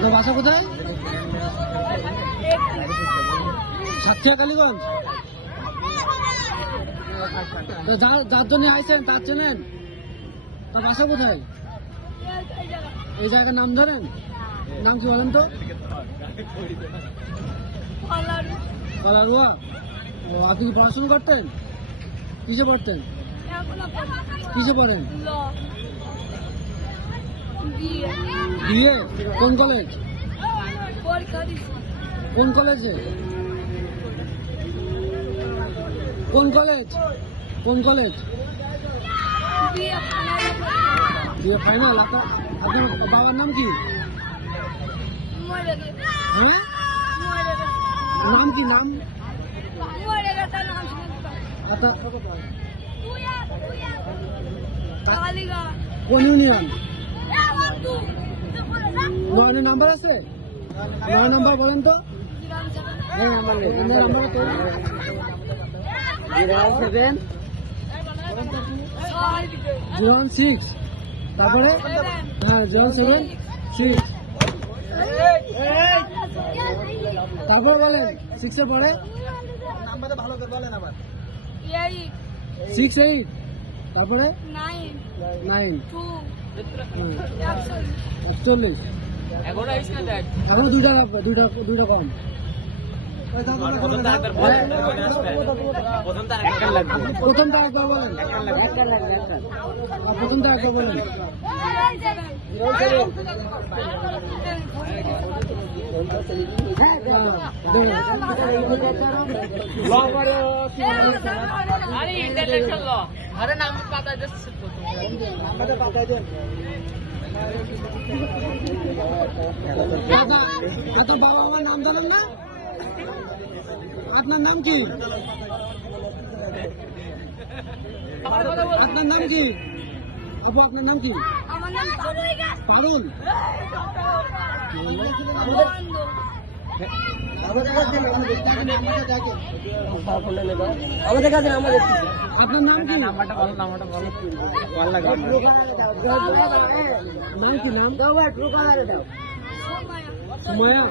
আপনার বাসা কোথায়? সাতক্ষীরা, কালীগঞ্জ? যার জন্য আইছেন, তার চেনেন? তার বাসা কোথায়? এই জায়গার নাম ধরেন? নাম কি বলেন তো? কালারুয়া। ও, আপনি কি পড়াশোনা করতেন? কিসে পড়তেন? কিসে পড়েন? বিয়ে? কোন কলেজ কোন কলেজে কোন কলেজ কোন কলেজ বিয়ে ফাইনাল আপনার বাবার নাম কি? হ্যাঁ? নাম কি, নাম? কোন ইউনিয়ন নয়নের নাম্বার আছে? নয় নাম্বার বলেন তো। নাম্বার তো সেভেন। Zero one six. তারপরে? হ্যাঁ জিরো সেভেন সিক্স। তারপর বলেন সিক্সের পরে? নাম্বারটা ভালো করে বলেন আবার। সিক্স এইট তারপরে? নাইন একচল্লিশ। এখনও দুইটা দুইটা দুইটা কম। প্রথমটা একবার বলেন। প্রথমটা একবার বলেন। আরে ইন্টারন্যাশনাল ল আরে পাতা দিচ্ছে দেন দাদা এত বাবা আমার নাম জানেন না? আপনার নাম কি? আপনার নাম কি? আপু আপনার নাম কি? আমার নাম পারুল? আমাদের কাছে আমাদের আপনার নাম কি? নাম্বারটা বলো নাম্বারটা বলো ভালো লাগে নাম কি নাম? সময়া।